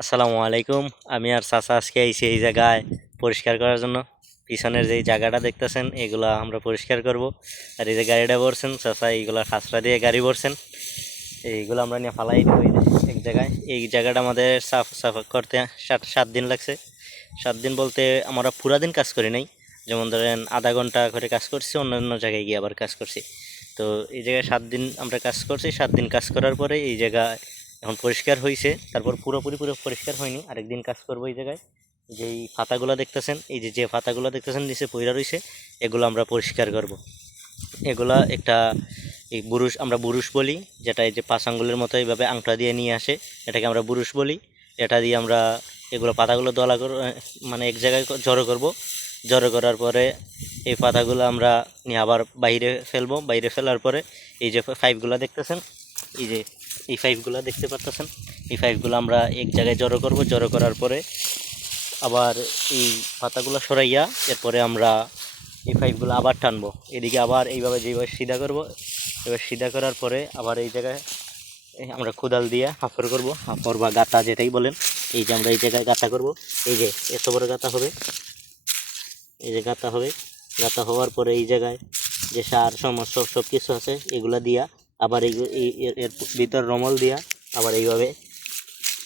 আসসালামু আলাইকুম। আমি আর চাচা আজকে আইছি এই জায়গায় পরিষ্কার করার জন্য। পিছনের যেই জায়গাটা দেখতেছেন এগুলা আমরা পরিষ্কার করব। আর এই যে গাড়িটা ভরছেন চাচা, এইগুলা খাসরা দিয়ে গাড়ি ভরছেন, এইগুলো আমরা নিয়ে ফালাই দেবো এই যে এক জায়গায়। এই জায়গাটা আমাদের সাফ সাফ করতে সাত দিন লাগছে। 7 দিন বলতে আমরা পুরা দিন কাজ করি নাই, যেমন ধরেন আধা ঘন্টা করে কাজ করছি, অন্য জায়গায় গিয়ে আবার কাজ করছি। তো এই জায়গায় 7 দিন আমরা কাজ করছি। 7 দিন কাজ করার পরে এই জায়গায় এখন পরিষ্কার হয়েছে, তারপর পুরো পরিষ্কার হয়নি, আরেকদিন কাজ করবো এই জায়গায়। যেই পাতাগুলো দেখতেছেন, এই যে পাতাগুলো দেখতেছেন নিচে পইরা রয়েছে, এগুলো আমরা পরিষ্কার করব। এগুলা একটা এই বুরুশ, আমরা বুরুশ বলি, যেটা এই যে 5 আঙ্গুলের মতো এইভাবে আংটা দিয়ে নিয়ে আসে, এটাকে আমরা বুরুশ বলি। এটা দিয়ে আমরা এগুলো পাতাগুলো দলা মানে এক জায়গায় জড়ো করব। জড়ো করার পরে এই পাতাগুলো আমরা নিয়ে আবার বাইরে ফেলবো। বাইরে ফেলার পরে এই যে পাইপগুলো দেখতেছেন, এই যে এই পাইপগুলো দেখতে পাচ্ছেন, এই পাইপগুলো আমরা এক জায়গায় জড়ো করব। জড়ো করার পরে আবার এই পাতাগুলো সরাইয়া এরপরে আমরা এই পাইপগুলো আবার টানবো। এদিকে আবার এইভাবে যেভাবে সিধা করব, এবার সিধা করার পরে আবার এই জায়গায় আমরা কোদাল দিয়ে হাফর করব, হাফর বা গাঁথা যেটাই বলেন। এই যে আমরা এই জায়গায় গাঁথা করব, এই যে এত বড় গাঁথা হবে, এই যে গাঁথা হবে। গাঁথা হওয়ার পরে এই জায়গায় যে সার সমস্ত সব কিছু আছে এগুলা দিয়া আবার এর ভিতর রমল দিয়া আবার এইভাবে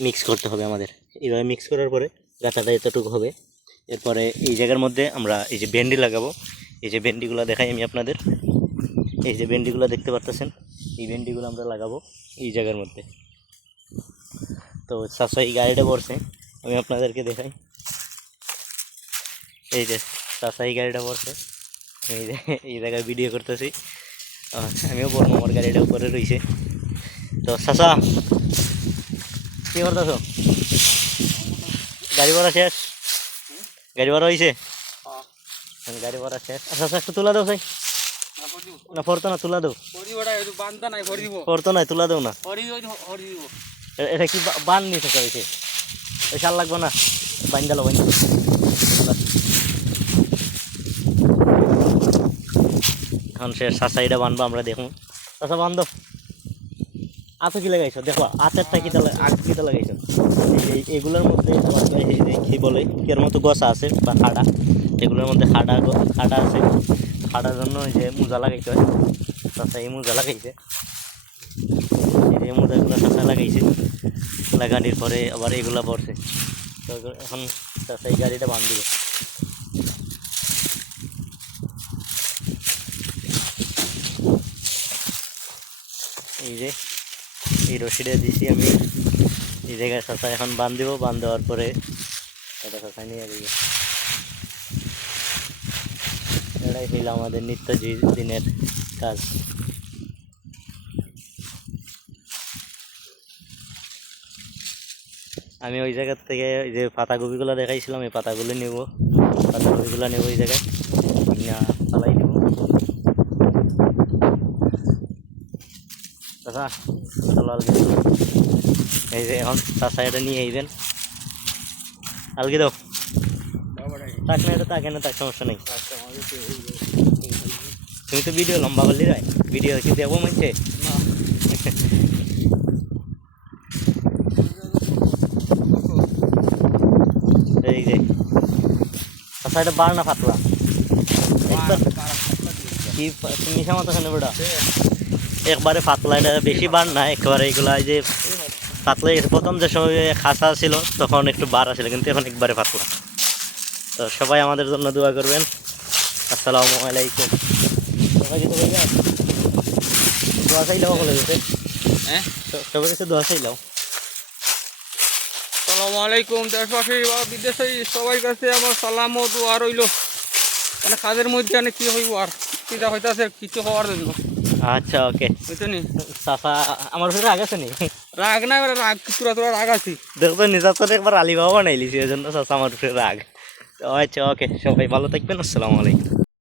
মিক্স করতে হবে আমাদের। এইভাবে মিক্স করার পরে গাঁথাটা এতটুকু হবে। এরপরে এই জায়গার মধ্যে আমরা এই যে ভেন্ডি লাগাবো। এই যে ভেন্ডিগুলো দেখাই আমি আপনাদের, এই যে ভেন্ডিগুলো দেখতে পাচ্ছেন, এই ভেন্ডিগুলো আমরা লাগাবো এই জায়গার মধ্যে। তো চাচা এই গাড়িটা পড়ছে, আমি আপনাদেরকে দেখাই। এই যে চাচা এই গাড়িটা পড়ছে, আমি এই জায়গায় ভিডিও করতেছি। আমিও বলবো, আমার গাড়িটা উপরে রয়েছে। তো চাচা কী করতেছ? গাড়ি ভরা শেষ? গাড়ি ভরা হয়েছে? গাড়ি ভরা শেষ। আচ্ছা একটু তুলা দাও ভাই। না পড়তো না, তুলা দাও। পড়তো না, তুলা দাও না। এটা কি বান নিতে চাইছে? শাল লাগবে না, বাইন দিল বাইন। এখন সে সাসাইটা বানবো আমরা, দেখুন। চাচা বান্ধব আতো কি লাগাইছো? দেখো আতেরটা কিটা লাগাইছো। এগুলোর মধ্যে কি বলে এর মতো গছা আছে বা খাড়া, এগুলোর মধ্যে খাড়া আছে। খাড়ার জন্য এই যে মোজা লাগাইতে হয়। চাচা এই মোজা লাগাইছে, এই মোজাগুলো চাচা লাগাইছে। লাগানোর পরে আবার এগুলা পড়ছে। তো এখন চাচা এই গাড়িটা বান দিবে। এই যে এই রশিটা দিছি আমি এই জায়গায়, চাচা এখন বান দিব। বান দেওয়ার পরে এটা চাচা নিয়ে দিবে। এটাই ছিল আমাদের নিত্য দিনের কাজ। আমি ওই জায়গার থেকে যে পাতাকপিগুলো দেখাইছিলাম, এই পাতাগুলো নেব, পাতাকপিগুলো নেব ওই জায়গায় না ফালাই দেব। চাচা চলো আলগি, এই যে এখন চাচা এটা নিয়ে আইবেন। আলগি দাও, তাক না, এটা তাকে না, তাক সমস্যা নেই। তুমি তো ভিডিও লম্বা করলি রায়, ভিডিও কি দেবো মানছে না। এই যে আচ্ছা, এটা বার না পাতলা? কি মিশা মতো খানে বেটা, একবারে পাতলা, এটা বেশি বার না একেবারে। এগুলা যে পাতলা প্রথম যে সময় খাসা ছিল তখন একটু বার আছিল, কিন্তু এখন একবারে পাতলা। তো সবাই আমাদের জন্য দোয়া করবেন। আসসালামু আলাইকুম। দোয়া চাইলাম বলে গেছে, হ্যাঁ সবার কাছে দোয়া চাইলাম। আসসালামু আলাইকুম। দেশবাসী বা বিদেশে সবাই কাছে আমার সালাম ও দোয়া রইল। মানে কাজের মধ্যে কি হইব আর কিটা হইতাছে কিছু হওয়ার জন্য। আচ্ছা ওকে, বুঝছো নি চাচা আমার উপরে রাগ আছে নি? রাগ না, রাগ তোরা রাগ আছি। দেখো নিজের তো একবার আলিবাবা বানাইলিছি, এই জন্য চাচা আমার উপরে রাগ। আচ্ছা ওকে, সবাই ভালো থাকবেন। আসসালামু আলাইকুম।